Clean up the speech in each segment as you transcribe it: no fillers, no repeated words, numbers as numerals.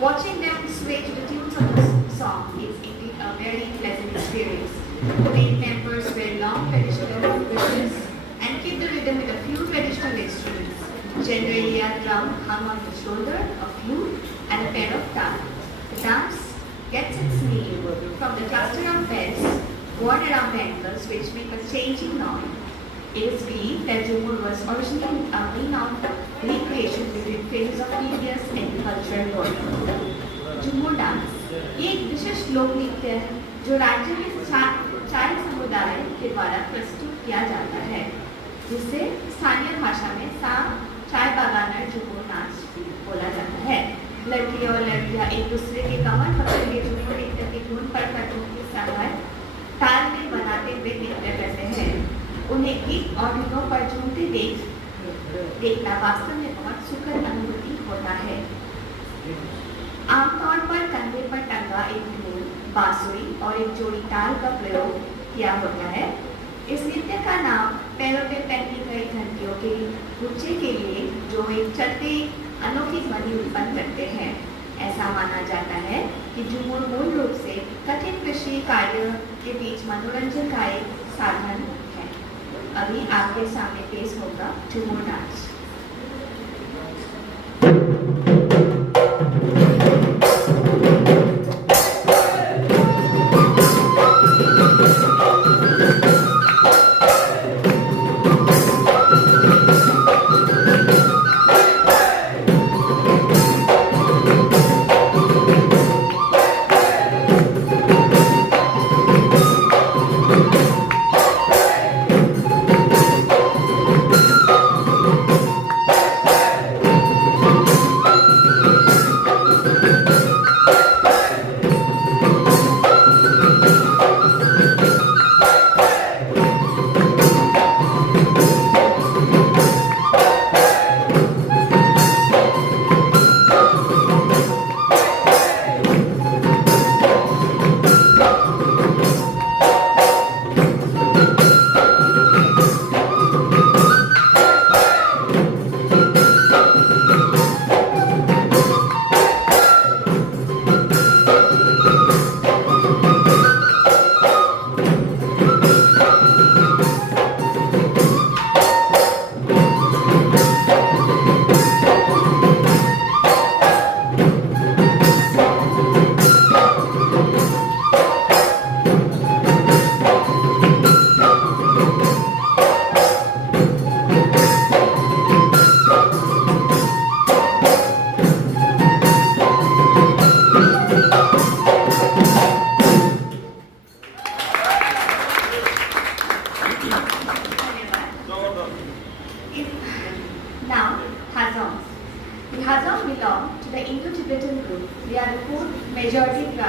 Watching them sway to the tunes of the song is indeed a very pleasant experience. Male members wear long traditional brushes and keep the rhythm with a few traditional instruments, generally a drum hung on the shoulder, a flute, and a pair of tar. The dance gets its name from the cluster of bells worn around the ankles which make a changing noise. It is believed that Jhumur was originally a renowned recreation between phases of previous agricultural world. झूमर डांस ये एक विशेष लोक नृत्य है जो राज्य में चाय समुदाय के द्वारा प्रस्तुत किया जाता है, जिसे स्थानीय भाषा में चाय बागानर झूमर नाच बोला जाता है। लड़के और लड़कियां एक दूसरे के कमर पकड़ के झूमर नृत्य की धुन पर कदमों के साथ ताल में बनाते हुए नृत्य करते हैं। उन्हें गीत और धुनों पर झूमते देखना वास्तव में बहुत सुखद अनुभूति होता है। आमतौर पर कंधे पर टंगा एक ढोल, बांसुरी और एक जोड़ी ताल का प्रयोग किया होता है। इस नृत्य का नाम पैरों में पहनी गई घंटियों के गुच्छे के लिए जो एक चलते अनोखी ध्वनि उत्पन्न करते हैं। ऐसा माना जाता है कि झूमर मूल रूप से कठिन कृषि कार्य के बीच मनोरंजन का एक साधन है। अभी आपके सामने पेश होगा झूमर नाच।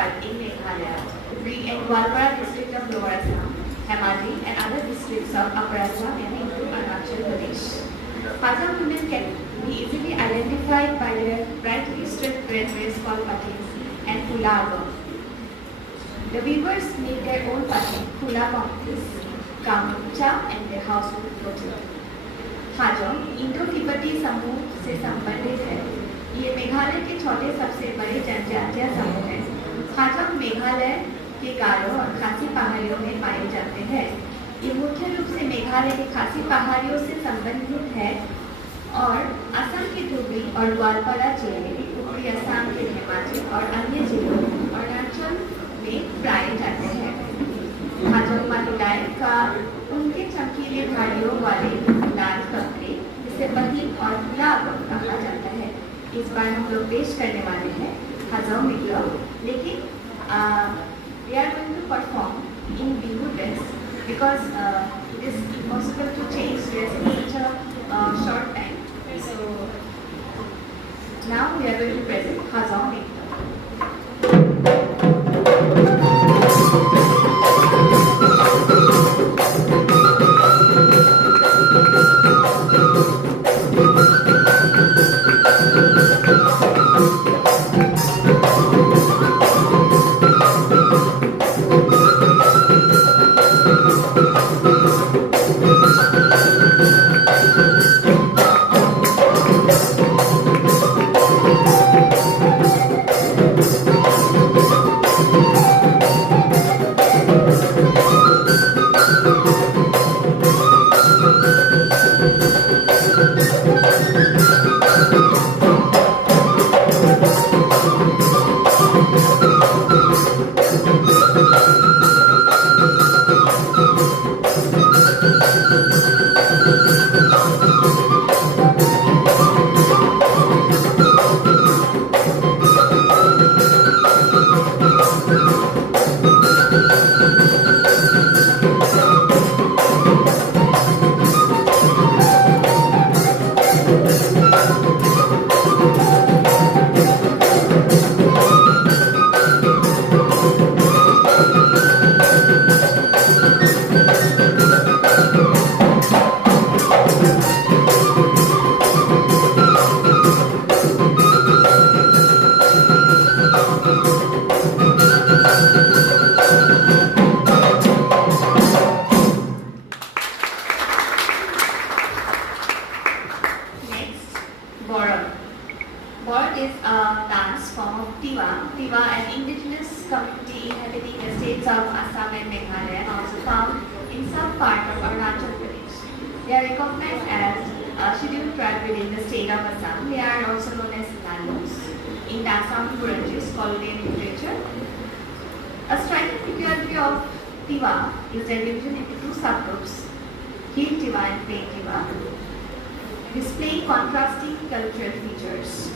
tribe in Meghalaya breed in Gwalpara district of Lower Assam, Hemati and other districts of Upper Assam and into Arunachal Pradesh. Hajam women can be easily identified by their brightly striped red dress called patins and kula above. The weavers make their own patin, kula patis, gamucha and their household clothing. Hajong इंडो-तिब्बती समूह से संबंधित है। ये मेघालय के छोटे सबसे बड़े जनजातीय समूह हैं। हाजोंग मेघालय के गारो और खासी पहाड़ियों में पाए जाते हैं। ये मुख्य रूप से मेघालय के खासी पहाड़ियों से संबंधित है और असम के धुबरी और ग्वालपारा जिले, ऊपरी असम के धेमाजी और अन्य जिलों अरुणाचल में पाए जाते हैं। हाजोंग महिलाएं का उनके चमकीले धारियों वाले लाल कपड़े जिसे बहीन और गुलाब कहा जाता है। इस बार हम लोग पेश करने वाले हैं हाजोंग नृत्य, लेकिन we are going to perform in Bihu dress because it is impossible to change dress in such a short time. So now we are going to present Hazaung nृत्य. Bharat is a dance form of Tiwa. Tiwa, an indigenous community inhabiting the states of Assam and Meghalaya, and also found in some part of Arunachal Pradesh. They are recognized as a scheduled tribe within the state of Assam. They are also known as Nalus in the Assam Burundi's Kolodian literature. A striking peculiarity of Tiwa is their division into two subgroups, Hill Tiwa and Plain Tiwa, displaying contrasting cultural features.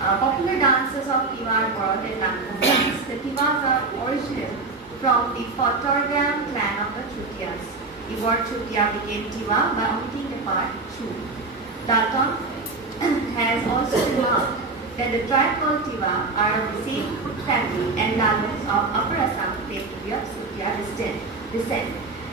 Popular dances of Tiwa are Bharat and Nagpur dance. The Tiwas are original from the Potorgam clan of the Chutias. The word Chutia became Tiwa by omitting the part Chu. Dalton has also remarked that the tribe called Tiwa are of the same family and Lalus of Upper Assam claim to be of Chutia descent.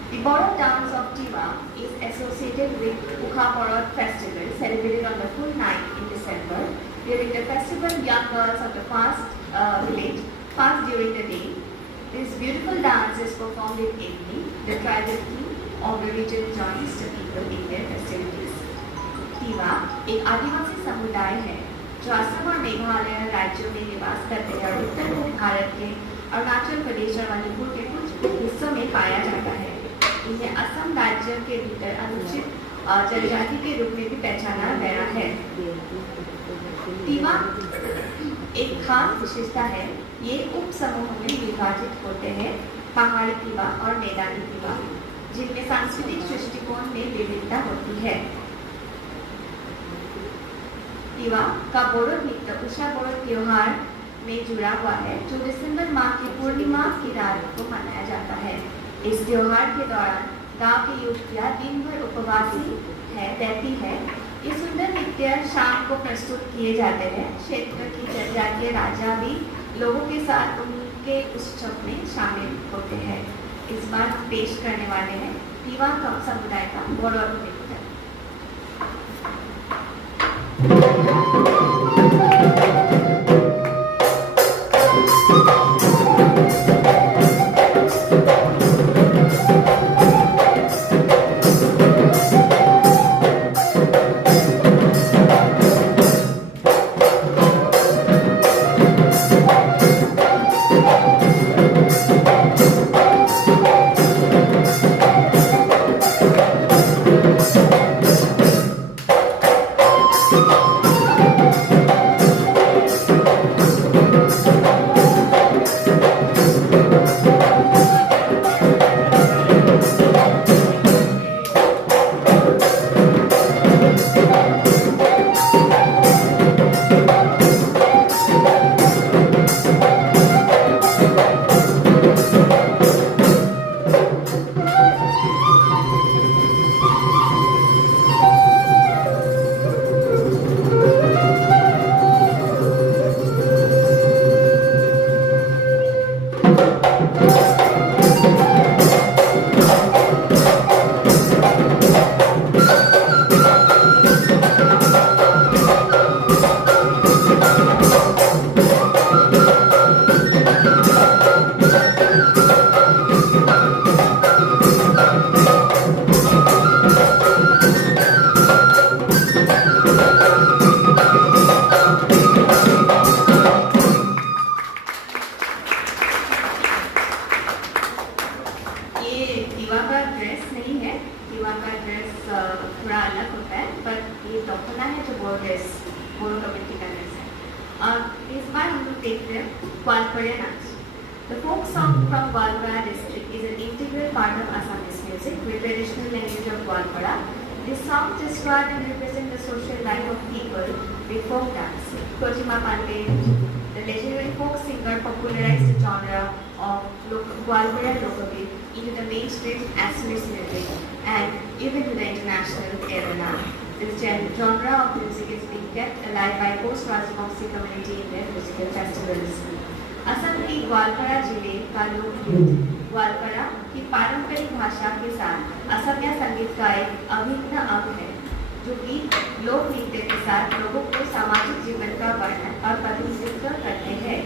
The Bharat dance of Tiwa is associated with Ukha Bharat festival celebrated on the full night in December. During the festival, young girls of the village fast during the day. This beautiful dance is performed in evening. The tribal king of the region joins the people in their festivities. Tiwa एक आदिवासी समुदाय है जो असम और मेघालय राज्यों में निवास करते हैं और उत्तर पूर्व भारत के अरुणाचल प्रदेश और मणिपुर के कुछ हिस्सों में पाया जाता है। इन्हें असम राज्य के भीतर अनुचित जनजाति के रूप में भी पहचाना गया है। तिवा एक खास विशेषता है। ये उप समूहों में विभाजित होते हैं, पहाड़ी तिवा और मैदानी तिवा, जिनमें सांस्कृतिक दृष्टिकोण में विविधता होती है। तिवा का बोड़ो नृत्य उषा बोड़ो त्योहार में जुड़ा हुआ है, जो दिसंबर माह की पूर्णिमा की रात को मनाया जाता है। इस त्योहार के दौरान गांव की युवतियां दिन भर उपवासी रहती है। ये सुंदर नृत्य शाम को प्रस्तुत किए जाते हैं। क्षेत्र की जनजातीय राजा भी लोगों के साथ उनके के उत्सव में शामिल होते हैं। इस बार हम पेश करने वाले हैं तिवा समुदाय का बोडो नृत्य। थोड़ा अलग होता है, पर ये टोकना है जो बोरो कम्युनिटी का ड्रेस है। और इस बार हम लोग देख रहे हैं ग्वालपरिया नाच। The folk song from Gwalpara district is an integral part of Assamese music with traditional language of Gwalpara. This song describe and represent the social life of people with folk dance. Kochima Pandey, the legendary folk singer, popularized the genre of Gwalpara lokabeat into the mainstream Assamese music and even to the international arena. This genre of music is being kept alive by post-Rajbangshi community in their musical festivals. Assam की ग्वालपरा जिले का लोक नृत्य ग्वालपरा की पारंपरिक भाषा के साथ असमिया संगीत का एक अभिन्न अंग है, जो कि लोक नृत्य के साथ लोगों को सामाजिक जीवन का वर्णन और प्रतिनिधित्व करते हैं।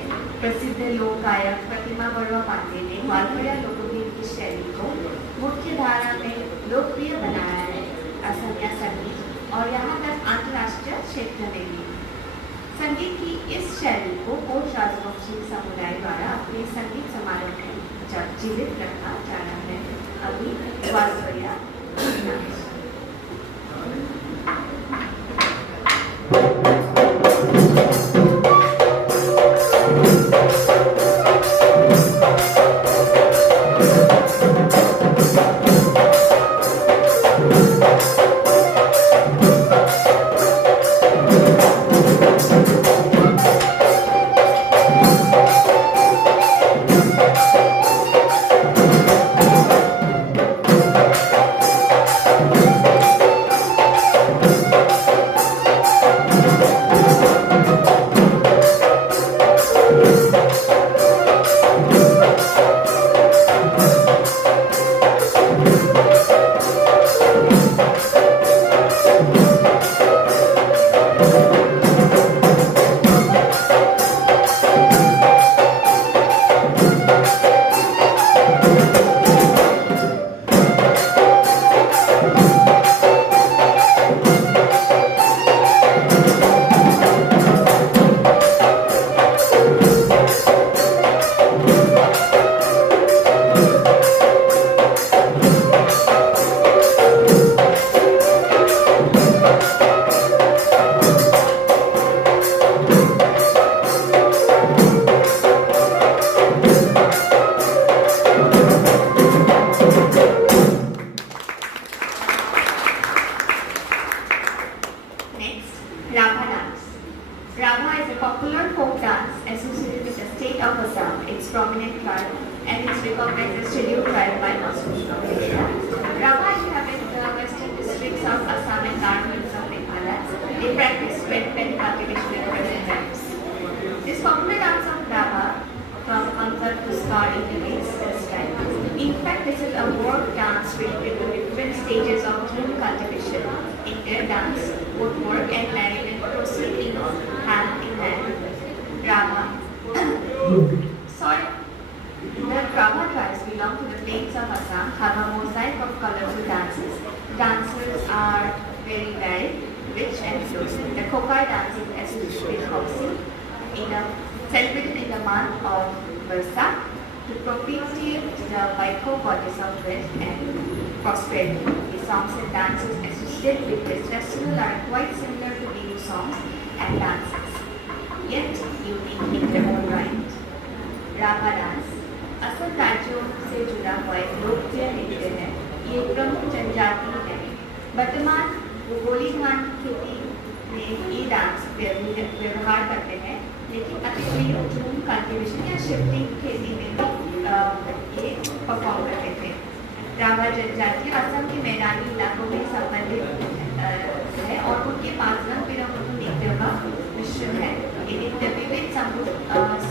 प्रसिद्ध लोक गायक प्रतिमा बरुआ पांडे ने ग्वालपरा लोकगीत की शैली को मुख्य धारा में लोकप्रिय बनाया है। असमिया संगीत और यहाँ तक अंतर्राष्ट्रीय क्षेत्र में भी संगीत की इस शैली को पोस्ट राजवंशी समुदाय द्वारा अपने संगीत समारोह में जीवित रखा जा रहा है। अभी ग्वालपरिया नाच। from concept to start in the next style. In fact, this is a work dance related to different stages of tune cultivation. In their dance, both work and narrative proceeding hand in hand. Drama. Sorry. The Brahma tribes belong to the plains of Assam, have a mosaic of colorful dances. Dancers are very varied, rich and inclusive. The Kokai dancing associated housing celebrated in the month of Vasak to propitiate the Vaiko goddess of wealth and prosperity. The songs and dances associated with this festival are quite similar to Bihu songs and dances, yet unique in their own right. Rama dance Assam राज्यों से जुड़ा हुआ एक लोकप्रिय नृत्य है। ये प्रमुख जनजाति है। वर्तमान भूगोलिक खेती में ये डांस व्यवहार करते हैं, लेकिन अतिरिक्त जून कल्टीवेशन या शिफ्टिंग खेती में भी ये परफॉर्म करते थे। राभा जनजाति असम के मैदानी इलाकों में संबंधित है और उनके पास रंग बिरंगे नृत्य का मिश्रण है। ये नृत्य विविध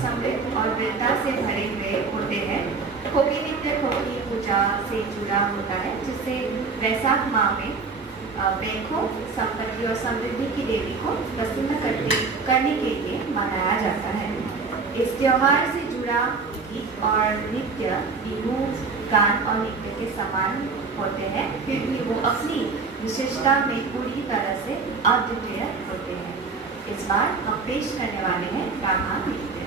समृद्ध और वीरता से भरे हुए होते हैं। खोकी नृत्य खोकी पूजा से जुड़ा होता है, जिससे वैशाख माह में बैखों संपत्ति और समृद्धि की देवी को प्रसन्न करने के लिए मनाया जाता है। इस त्योहार से जुड़ा गीत और नृत्य बिहू गान और नृत्य के समान होते हैं, फिर भी वो अपनी विशेषता में पूरी तरह से अद्वितीय होते हैं। इस बार हम पेश करने वाले हैं राभा नृत्य।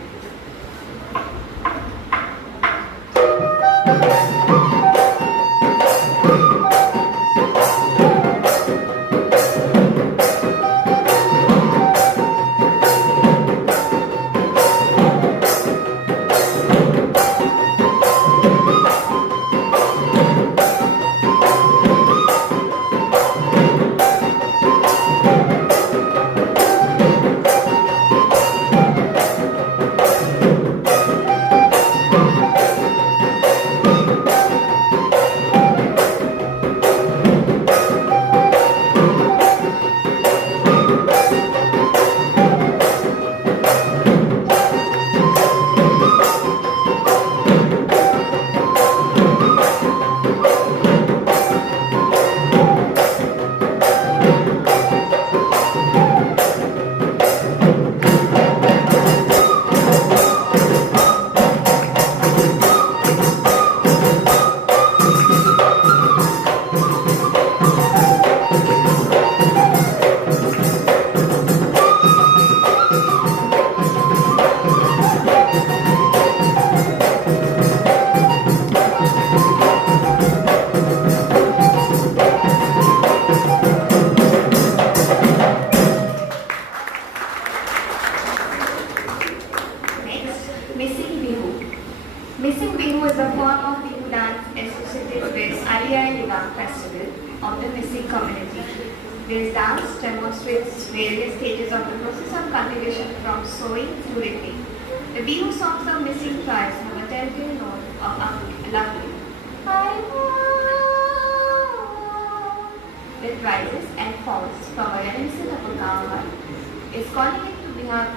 Missing Bihu is a form of Bihu dance associated with Aliyah festival of the Missing community. This dance demonstrates various stages of the process of cultivation from sowing to reaping. The Bihu songs of Missing tribes have a telltale note of lovely that rises and falls from a reminiscent of a cow is calling it to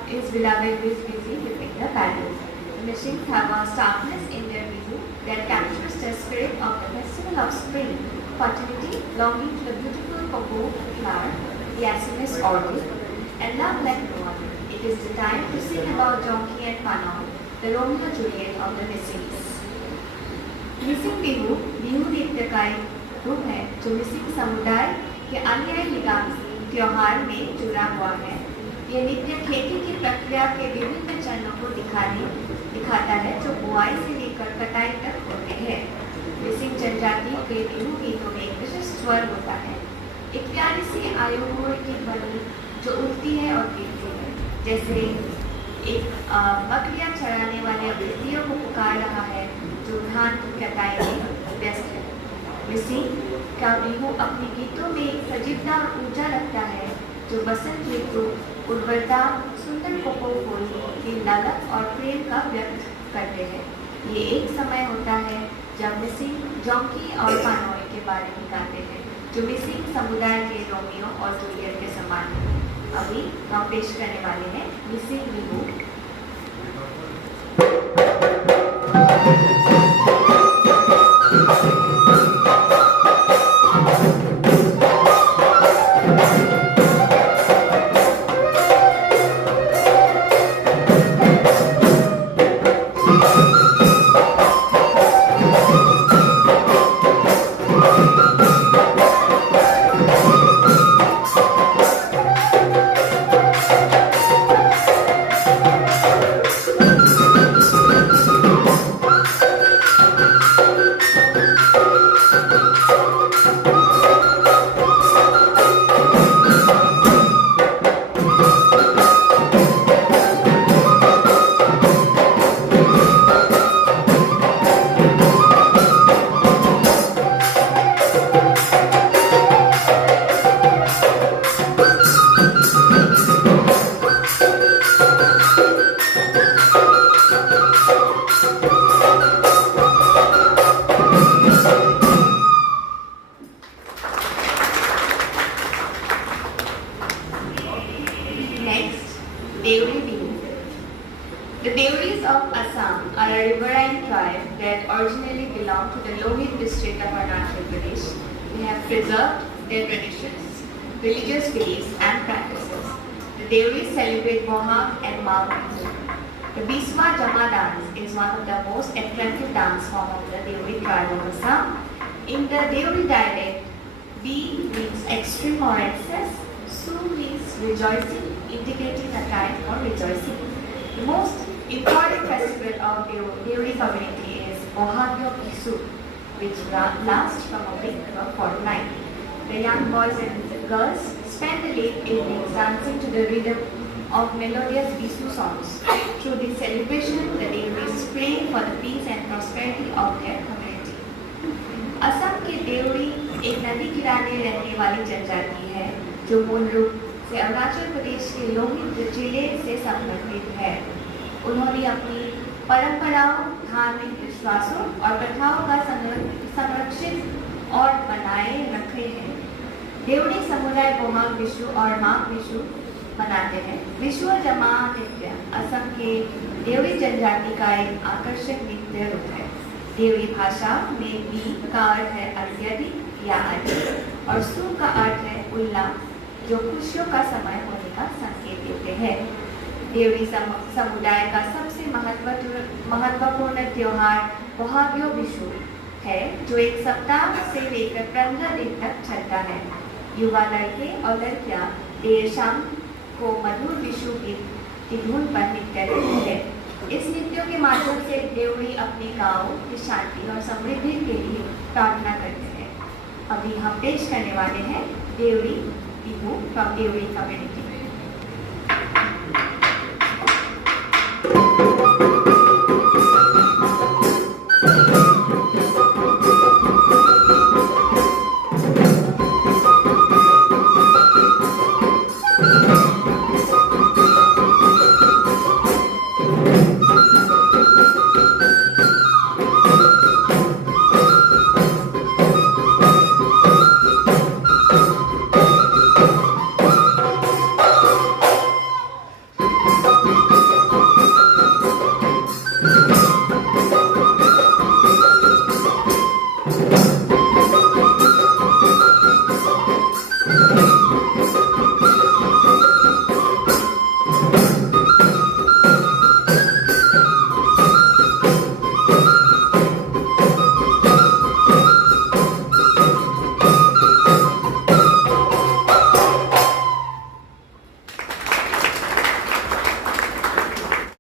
his beloved is busy dipping the paddles. The Missings have a starkness in their Bihu that captures the spirit of the festival of spring, fertility, longing to the beautiful cocoa flower, the asinus orchid, and love like no other. It is the time to sing about Jonki and Panau, the Romeo and Juliet of the Missings. Missing Bihu, Bihu नृत्य का एक रूप है जो मिसिंग समुदाय के अन्य त्योहार में जुड़ा हुआ है। ये नृत्य खेती की प्रक्रिया के विभिन्न चरणों को दिखाता है जो बुआई से लेकर कटाई तक होते हैं। मिसिंग जनजाति के बिहू गीतों में एक विशिष्ट स्वर होता है, एक प्यारी सी आयुमोड़ की ध्वनि जो उठती है और गिरती है, जैसे एक बकरियां चराने वाले अतिथियों को पुकार रहा है जो धान की कटाई में व्यस्त है। मिसिंग का बिहू अपने गीतों में सजीवता और ऊर्जा रखता है जो बसंत ऋतु, उर्वरता, सुंदर कोको फूल की लगन और प्रेम का व्यक्त करते हैं। ये एक समय होता है जब मिसिंग जोंकी और पानोई के बारे में गाते हैं जो मिसिंग समुदाय के रोमियो और जूलियट के समान है। अभी हम पेश करने वाले हैं मिसिंग Bihu. riverine tribe that originally belonged to the Lohit district of Arunachal Pradesh. They have preserved their traditions, religious beliefs and practices. The Deoris celebrate Mohag and Magh season. The Biswa Jama dance is one of the most attractive dance form of the Deori tribe of Assam. In the Deori dialect, B means extreme or excess, Su means rejoicing, indicating a time for rejoicing. The most important festival of the Deori community is Mohagyo Bisu, which lasts from a week to a fortnight. The young boys and girls spend the late evenings dancing to the rhythm of melodious Bisu songs. Through this celebration, the Deoris pray for the peace and prosperity of their community. Assam के देवरी एक नदी किनारे रहने वाली जनजाति है जो मूल रूप से अरुणाचल प्रदेश के लोहित जिले से संबंधित है। उन्होंने अपनी परंपराओं, धार्मिक विश्वासों और प्रथाओं का संरक्षित और बनाए रखे हैं। देवरी समुदाय बोहाग विशु और माघ विशु मनाते हैं। विशु जमा नृत्य असम के देवरी जनजाति का एक आकर्षक नृत्य रूप है। देवरी भाषा में बी का अर्थ है अत्यधिक या अधिक और सु का अर्थ है उल्लास, जो खुशियों का समय होने का संकेत देते हैं। देवरी समुदाय का सबसे महत्वपूर्ण त्योहार बोहाग्यो विशु है, जो एक सप्ताह से लेकर 15 दिन तक चलता है। युवा लड़के और लड़कियां देर शाम को मधुर विशु गीत की धुन पर नृत्य करते हैं। इस नृत्यों के माध्यम से देवरी अपने गाँव की शांति और समृद्धि के लिए प्रार्थना करते हैं। अभी हम पेश करने वाले हैं देवरी बिहू फ्रॉम देवरी कम्युनिटी।